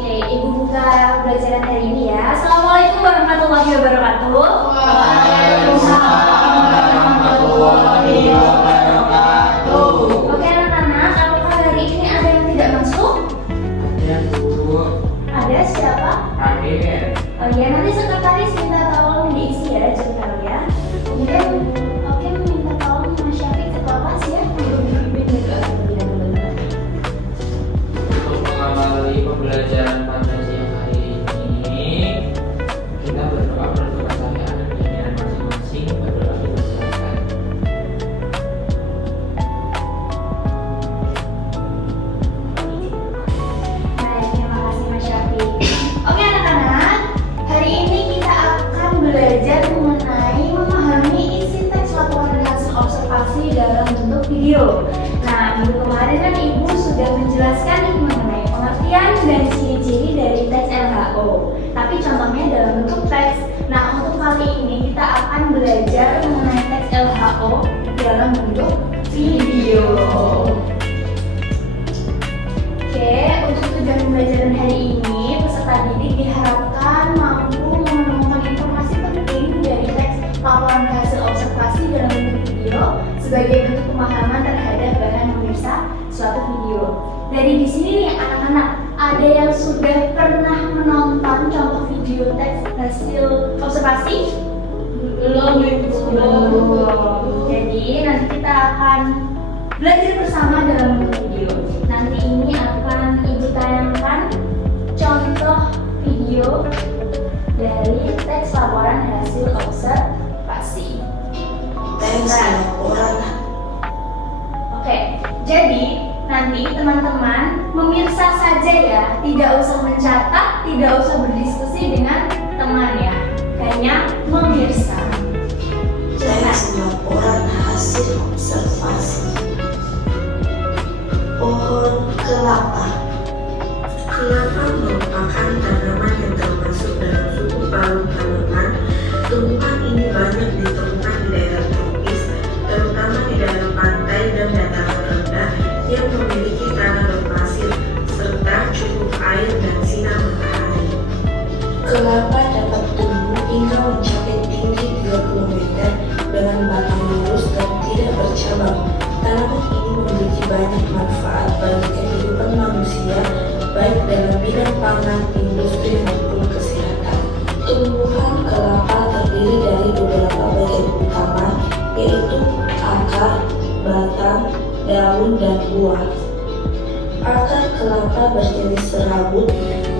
Oke, Ibu buka pelajaran hari ini ya. Assalamualaikum warahmatullahi wabarakatuh. Waalaikumsalam warahmatullahi wabarakatuh. Oke anak-anak, apakah hari ini ada yang tidak masuk? Ada Bu. Ada siapa? Ada. Oh iya, nanti sekretaris minta tolong diisi ya jurnal ya. Kemudian, oke minta tolong Mas Syafiq ke kelas ya. Untuk mengawali pembelajaran pada siang hari ini, kita berdoa saya dan keinginan masing-masing. Berdoa kita silakan. Baik, terima kasih Mas Syafiq. Oke anak-anak, hari ini kita akan belajar mengenai memahami isi teks laporan dan hasil observasi dalam bentuk video. Nah, minggu kemarin kan Ibu sudah menjelaskan nih mengenai pengertian dan ciri-ciri dari teks LHO. Tapi contohnya dalam bentuk teks. Nah, untuk kali ini kita akan belajar mengenai teks LHO dalam bentuk video. Oke, untuk tujuan pembelajaran hari ini, peserta didik diharapkan mampu menemukan informasi penting dari teks laporan hasil observasi dalam bentuk video sebagai bentuk pemahaman terhadap bahan pemirsa suatu video. Dari di sini nih anak-anak, ada yang sudah pernah menonton contoh video teks hasil observasi? Belum. Jadi nanti kita akan belajar bersama dalam bentuk video. Nanti ini akan Ibu tayangkan contoh video dari teks laporan hasil observasi. Teks laporan. Oke, jadi nanti teman-teman memirsa saja ya, tidak usah mencatat, tidak usah berdiskusi dengan teman ya, hanya memirsa. Teks laporan hasil observasi. Pohon kelapa. Kelapa merupakan tanaman yang termasuk dalam suku palung tanaman. Tumbuhan ini banyak ditemukan di daerah tropis, terutama di daerah pantai dan dataran rendah yang memiliki tanah berpasir serta cukup air dan sinar matahari. Kelapa dapat tumbuh hingga mencapai tinggi 30 meter dengan batang lurus dan tidak bercabang. Tanaman ini memiliki banyak manfaat bagi kehidupan manusia, baik dalam bidang pangan, industri maupun kesehatan. Tumbuhan kelapa terdiri dari beberapa bagian utama, yaitu akar, batang, daun, dan buah. Akar kelapa berjenis serabut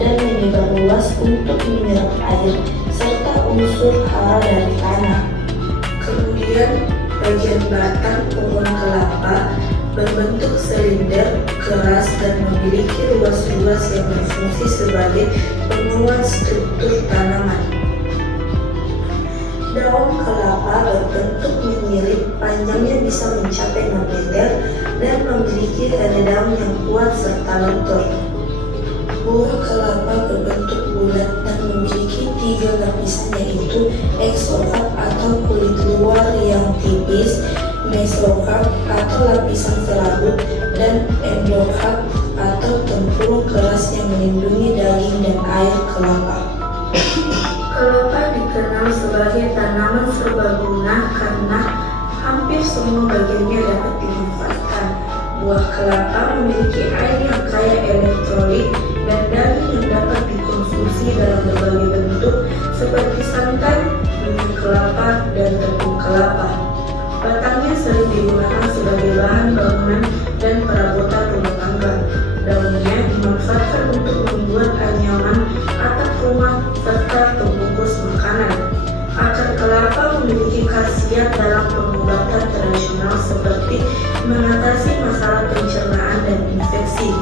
dan menyebar luas untuk menyerap air serta unsur hara dari tanah. Kemudian bagian batang pohon kelapa berbentuk silinder, keras, dan memiliki ruas-ruas yang berfungsi sebagai penguat struktur tanaman. Daun kelapa berbentuk menyirip, panjangnya bisa mencapai 6 meter dan memiliki helai daun yang kuat serta lentur. Buah kelapa berbentuk bulat dan memiliki 3 lapisan, yaitu exokarp atau kulit luar yang tipis, mesokarp atau lapisan serabut, dan endokarp atau tempurung keras yang melindungi daging dan air kelapa. Kelapa dikenal sebagai tanaman serbaguna karena hampir semua bagiannya dapat dimanfaatkan. Buah kelapa memiliki air yang kaya elektrolit dan daging yang dapat dikonsumsi dalam berbagai bentuk seperti santan, minyak kelapa, dan tepung kelapa. Batangnya sering digunakan sebagai bahan bangunan dan perabotan rumah tangga. Daunnya dimanfaatkan untuk membuat anyaman atap rumah serta pembungkus makanan. Akar kelapa memiliki khasiat dalam pengobatan tradisional seperti mengatasi masalah pencernaan dan infeksi.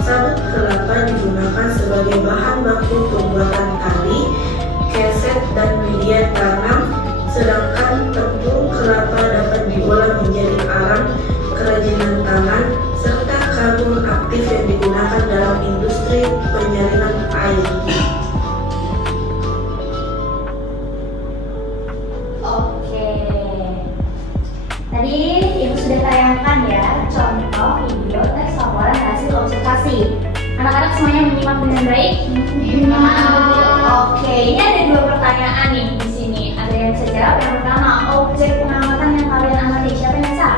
Sabut kelapa digunakan sebagai bahan baku pembuatan tali, keset, dan media tanam, sedangkan tepung kelapa dapat diolah menjadi arang, kerajinan tangan, serta karbon aktif yang digunakan dalam industri penyalinan air. Oke, tadi Ibu sudah tayangkan ya contoh video teks laporan hasil observasi. Anak-anak semuanya menyimak dengan baik? Oke, ini ada dua pertanyaan nih di sini. Ada yang bisa jawab. Yang pertama, objek pengamatan yang kalian amati. Siapa yang bisa?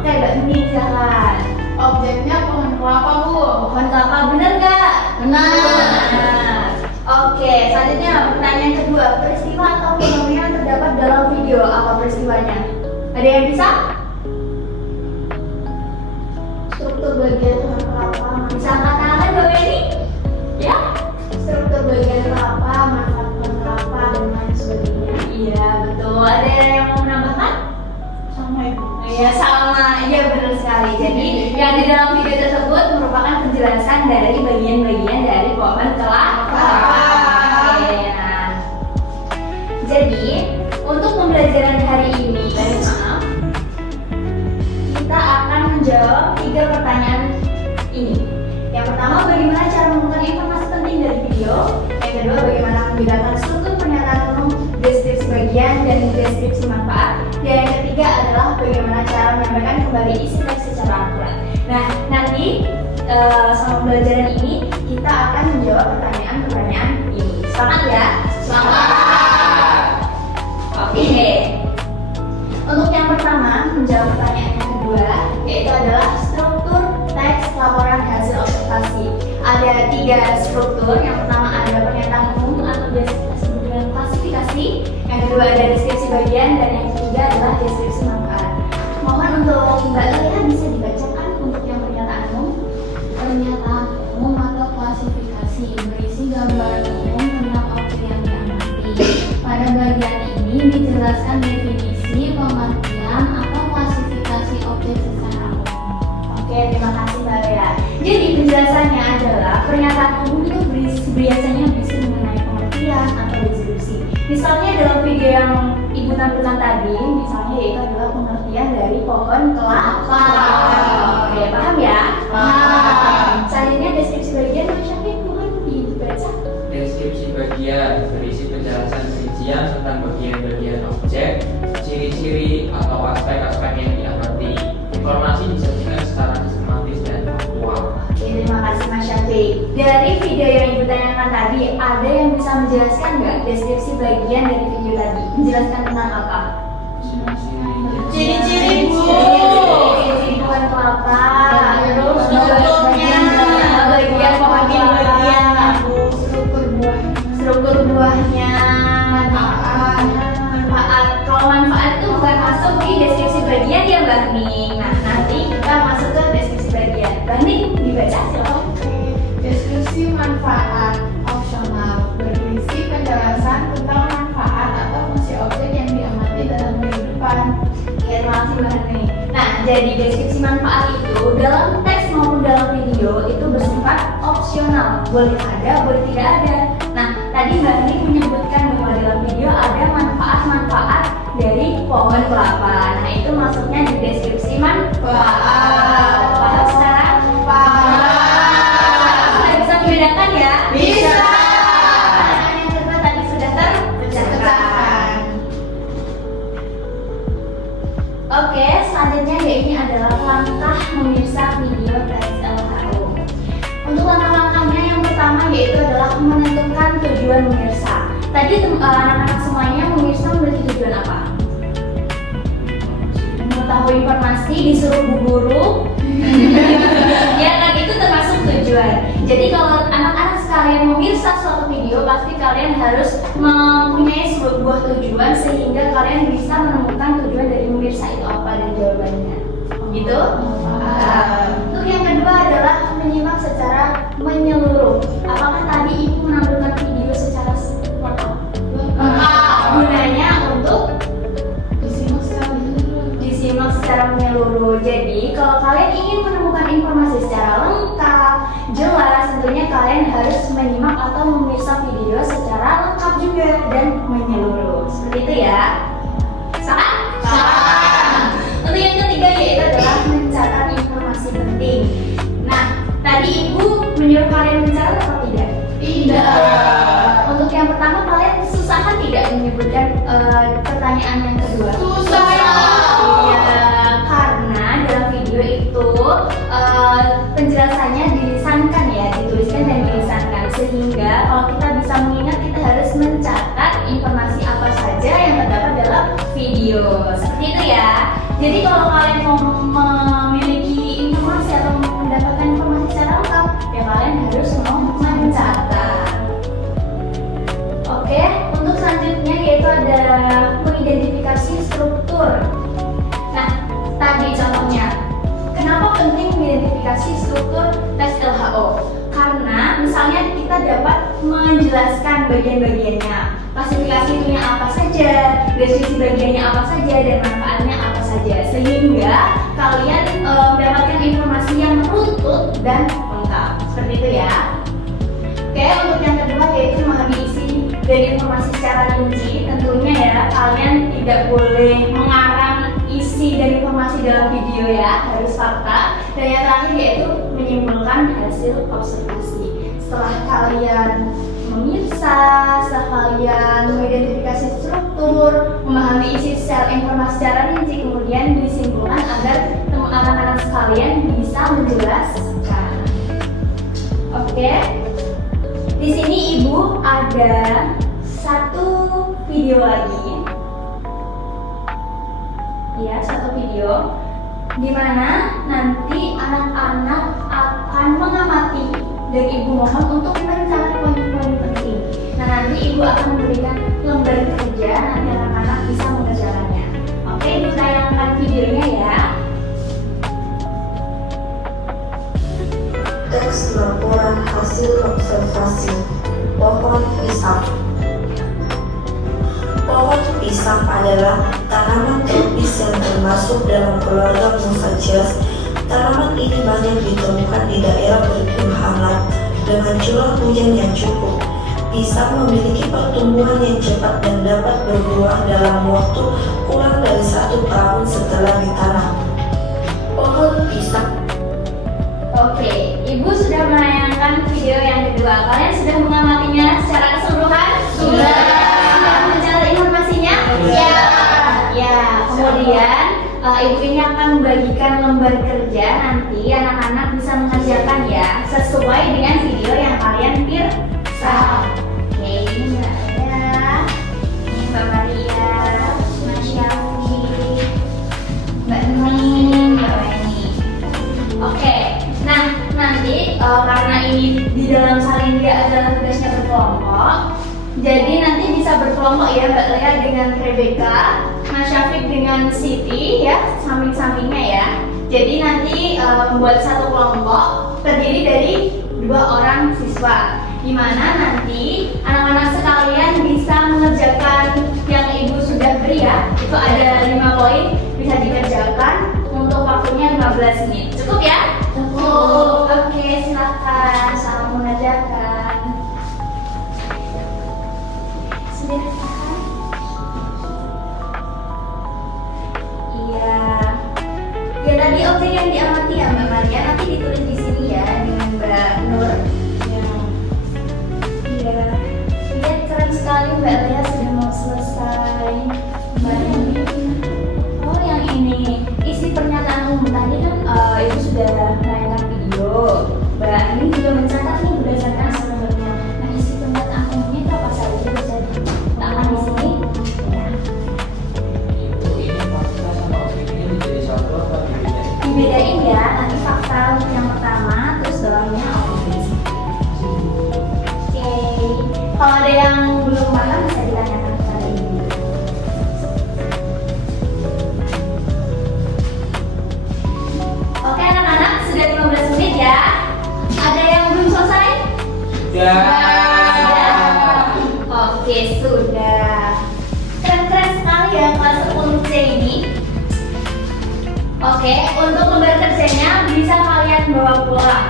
Oke, Mbak Mimi, silakan. Objeknya pohon kelapa, Bu. Pohon kelapa, benar nggak? Benar. Oke, selanjutnya pertanyaan kedua. Peristiwa atau fenomena yang terdapat dalam video, apa peristiwanya? Ada yang bisa? Struktur bagian pohon kelapa. Bisa angkat tangan, Mbak Mimi? Ya? Struktur bagian kelapa, manfaat pohon kelapa, dan lain sebagainya. Iya, betul. Ada yang mau menambahkan? Sama Ibu. Iya, sama. Iya, benar sekali. Jadi, yang di dalam video tersebut merupakan penjelasan dari bagian-bagian dari pohon kelapa. Iya. Jadi, untuk pembelajaran hari ini, maaf, kita akan menjawab 3 pertanyaan ini. Yang pertama, bagaimana cara menemukan informasi penting dari video. Yang kedua, bagaimana membedakan struktur pernyataan umum, deskripsi bagian, dan deskripsi manfaat. Dan yang ketiga adalah bagaimana cara menyampaikan kembali isi teks secara akurat. Nah, nanti selama pembelajaran ini kita akan menjawab pertanyaan-pertanyaan ini. Semangat ya? Semangat! Oke. Untuk yang pertama, menjawab pertanyaan yang kedua, yaitu adalah struktur teks laporan hasil observasi. Ada 3 struktur. Yang pertama ada pernyataan umum atau biasa kita sebut dengan klasifikasi. Yang kedua ada deskripsi bagian, dan yang ketiga adalah deskripsi manfaat. Mohon untuk Mbak Lia bisa dibacakan untuk yang pernyataan umum. Pernyataan umum atau klasifikasi berisi gambaran umum tentang objek yang diamati. Pada bagian ini dijelaskan definisi, pengertian, atau klasifikasi objek secara umum. Oke, terima kasih Mbak Lia. Jadi penjelasannya adalah pernyataan umum itu biasanya bisa mengenai pengertian atau deskripsi. Misalnya dalam video yang Ibu tampilkan tadi, misalnya yaitu adalah pengertian dari pohon kelapa. Oke, paham ya? Paham. Selanjutnya deskripsi bagian, Mas Syafiq, mohon dibaca. Deskripsi bagian berisi penjelasan rincian tentang bagian-bagian objek, ciri-ciri atau aspek-aspek yang diamati. Informasi disajikan secara sistematis dan faktual. Oke, terima kasih Mas Syafiq. Dari video yang Ibu tanyakan tadi, ada yang bisa menjelaskan nggak deskripsi bagian dari video tadi? Menjelaskan tentang apa? Ciri-ciri, Bu. Ciri-ciri pohon kelapa. Terus bagian pohon kelapa. Struktur buah. Struktur buahnya. Manfaat. Kalau manfaat itu bukan masuk di deskripsi bagian ya Mbak Ning. Nah, nanti kita masuk ke deskripsi bagian. Mbak Ning dibaca silakan. Deskripsi manfaat opsional berisi penjelasan tentang manfaat atau fungsi objek yang diamati dalam kehidupan. Oke, terima kasih Mbak Ning. Nah, jadi deskripsi manfaat itu dalam teks maupun dalam video itu bersifat opsional. Boleh ada, boleh tidak ada. Nah, tadi Mbak Ning menyebutkan bahwa dalam video ada manfaat-manfaat dari pohon kelapa. Nah, itu masuknya di deskripsi manfaat. Paham sekarang? Sudah bisa membedakan ya? Bisa. Pertanyaan yang kedua tadi sudah terpecahkan. Oke, selanjutnya ini adalah langkah memirsa video PSLHO. Untuk langkah-langkahnya yang pertama yaitu adalah menentukan tujuan memirsa. Tadi anak-anak semuanya memirsa memiliki tujuan apa? Mengetahui informasi, disuruh bu guru. Ya kan, itu termasuk tujuan. Jadi kalau anak-anak sekalian memirsa suatu video, pasti kalian harus mempunyai sebuah tujuan sehingga kalian bisa menemukan tujuan dari memirsa itu apa dan jawabannya. Gitu? Untuk yang kedua adalah menyimak secara menyeluruh. Apakah tadi Ibu menampilkan video secara lengkap? Gunanya untuk disimak secara menyeluruh. Jadi kalau kalian ingin menemukan informasi secara lengkap, jelas, tentunya kalian harus menyimak atau memirsa video secara lengkap juga dan menyeluruh. Seperti itu ya. Salah? Untuk yang ketiga yaitu adalah mencatat informasi penting. Nah, tadi Ibu menyuruh kalian mencatat atau tidak? Tidak. Untuk yang pertama, kalian kesusahan tidak menyebutkan pertanyaan yang kedua? Susah. Iya, karena dalam video itu penjelasannya video. Seperti itu ya. Jadi kalau kalian mau memiliki informasi atau mendapatkan informasi secara lengkap, ya kalian harus mau mencatat. Oke, untuk selanjutnya yaitu ada mengidentifikasi struktur. Nah, tadi contohnya, kenapa penting mengidentifikasi struktur tes LHO? Karena misalnya kita dapat menjelaskan bagian-bagiannya, klasifikasi itunya apa saja, deskripsi bagiannya apa saja, dan manfaatnya apa saja, sehingga kalian mendapatkan informasi yang runtut dan lengkap. Seperti itu ya. Oke, untuk yang kedua yaitu memahami isi dan informasi secara rinci. Tentunya ya, kalian tidak boleh mengarang isi dan informasi dalam video ya, harus fakta. Dan yang terakhir yaitu menyimpulkan hasil observasi. Setelah kalian memirsa, setelah kalian mengidentifikasi struktur, memahami isi secara informasi secara rinci, kemudian disimpulkan agar anak-anak sekalian bisa menjelaskan. Oke, di sini ibu ada satu video lagi, ya, satu video di mana nanti anak-anak akan mengamati dan ibu mohon untuk mencatat poin-poin penting. Nah, nanti ibu akan memberikan lembar kerja, nanti anak-anak bisa mengerjakannya. Oke, ibu tayangkan videonya ya. Teks laporan hasil observasi pohon pisang. Pohon pisang adalah tanaman tropis yang termasuk dalam keluarga Musaceae. Tanaman ini banyak ditemukan di daerah beriklim hangat dengan curah hujan yang cukup. Pisang memiliki pertumbuhan yang cepat dan dapat berbuah dalam waktu kurang dari 1 tahun setelah ditanam. Pohon pisang. Oke, ibu sudah menayangkan video yang kedua. Kalian sudah mengamatinya secara keseluruhan? Sudah. Mencatat informasinya? Ya. Ya. Kemudian ibu ini akan membagikan lembar kerja, nanti anak-anak bisa mengerjakan ya sesuai dengan video yang kalian pirsa. Oke, ini Mbak Ada, ini Mbak Maria, Mas Syafi, Mbak Nuni, Mbak Weni. Oke, nah nanti karena ini di dalam salindra adalah tugasnya berkelompok, jadi nanti bisa berkelompok ya, Mbak Lea dengan Rebecca, Mas Syafiq dengan Siti ya, samping-sampingnya ya. Jadi nanti membuat satu kelompok terdiri dari 2 orang siswa, di mana nanti anak-anak sekalian bisa mengerjakan yang ibu sudah beri ya. Itu ada 5 poin, bisa dikerjakan untuk waktunya 15 menit. Cukup ya? Cukup. Oke, silakan. Salam mengerjakan. Silakan. Iya. Ya tadi objek yang diamati ya Mbak Maria, nanti ditulis di sini ya dengan Mbak Nur. Ya. Iya. Lihat keren sekali Mbak Lea sudah mau selesai. Mbak Nur. Oh yang ini isi pernyataan umum tadi kan ibu sudah menayangkan video. Mbak ini juga mencatat nih berdasarkan sumbernya. Nah isi pernyataan umumnya itu apa saja bisa diletakkan di sini? Ya. Ibu ini fakta sama objek ini jadi satu apa bedanya? Dibedain ya, nanti fakta untuk yang pertama, terus bawahnya objek. Oke, kalau ada yang belum paham bisa ditanyakan kepada ibu. Oke anak-anak, sudah 15 menit ya. Ada yang belum selesai? Sudah. Oke, sudah. Keren-keren sekali ya kelas 10C ini. Oke, untuk lembar kerjanya bisa kalian bawa pulang.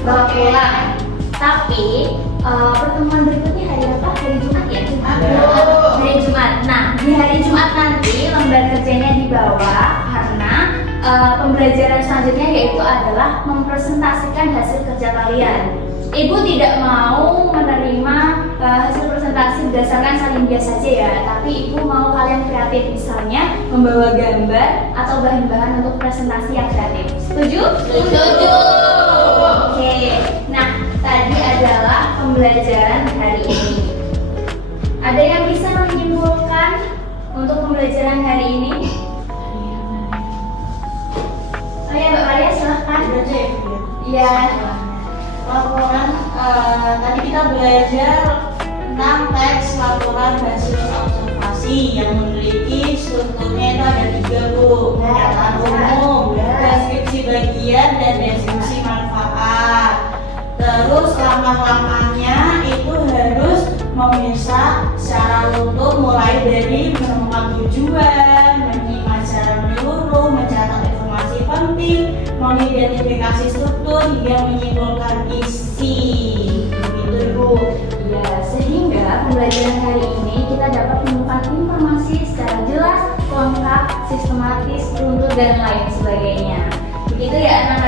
Bawa pulang. Tapi pertemuan berikutnya hari apa? Hari Jumat ya? Hari Jumat. Nah, di hari Jumat nanti lembar kerjanya dibawa karena pembelajaran selanjutnya yaitu adalah mempresentasikan hasil kerja kalian. Ibu tidak mau menerima hasil presentasi berdasarkan salin biasa saja ya, tapi ibu mau kalian kreatif, misalnya membawa gambar atau bahan-bahan untuk presentasi yang kreatif. Setuju? Setuju. Oke. Nah, tadi adalah pembelajaran hari ini. Ada yang bisa menyimpulkan untuk untuk pembelajaran hari ini? Oh ya, Mbak Maria silahkan. Iya. Laporan tadi kita belajar tentang teks laporan hasil observasi yang memiliki strukturnya itu ada 3, Bu. Pernyataan umum, deskripsi bagian, dan deskripsi manfaat. Terus langkah-langkahnya itu harus memisah secara utuh mulai dari menemukan tujuan, menyimak secara menyeluruh, mencatat informasi penting, mengidentifikasi struktur hingga menyimpulkan isi. Begitu, Ibu. Ya, sehingga pembelajaran hari ini kita dapat menemukan informasi secara jelas, lengkap, sistematis, runtuh, dan lain sebagainya. Begitu ya anak-anak.